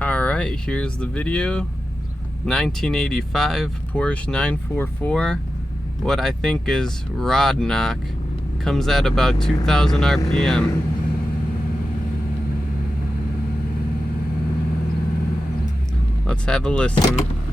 Alright, here's the video. 1985 Porsche 944. What I think is rod knock. Comes at about 2,000 RPM. Let's have a listen.